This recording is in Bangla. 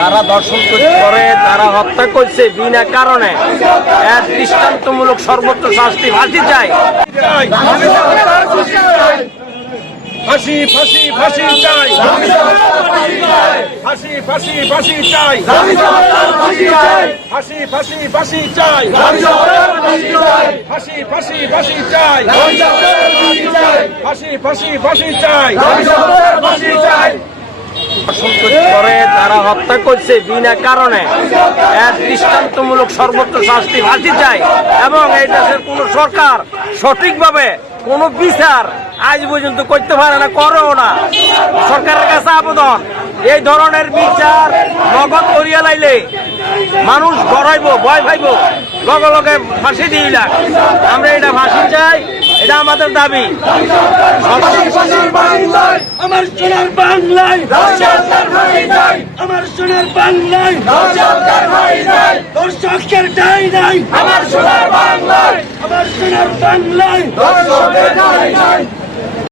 তারা দর্শন করে, তারা হত্যা করছে বিনা কারণে। এক দৃষ্টান্তমূলক সর্বোচ্চ শাস্তি ফাঁসি চাই। ফাঁসি ফাঁসি ফাঁসি চাই, ফাঁসি ফাঁসি ফাঁসি চাই, ফাঁসি ফাঁসি ফাঁসি চাই, ফাঁসি ফাঁসি ফাঁসি চাই, ফাঁসি ফাঁসি ফাঁসি চাই, দর্শন করে, তারা হত্যা করছে বিনা কারণে। এক দৃষ্টান্তমূলক সর্বোচ্চ শাস্তি ফাঁসি চাই। এবং এই দেশের কোন সরকার সঠিকভাবে কোন বিচার আজ পর্যন্ত করতে পারে না, করেও না। সরকারের কাছে আবেদন, এই ধরনের বিচার নগদ করিয়া লাইলে মানুষ গড়াইব, ভয় পাইব, লগে লগে ফাঁসি দিই না। আমরা এটা ফাঁসি চাই, এটা আমাদের দাবি। আমার সোনার বাংলায়, আমার সোনার বাংলায় দর্শকের ঠাঁই নাই, আমার সোনার বাংলায়, আমার সোনার বাংলায় দর্শকের ঠাঁই নাই।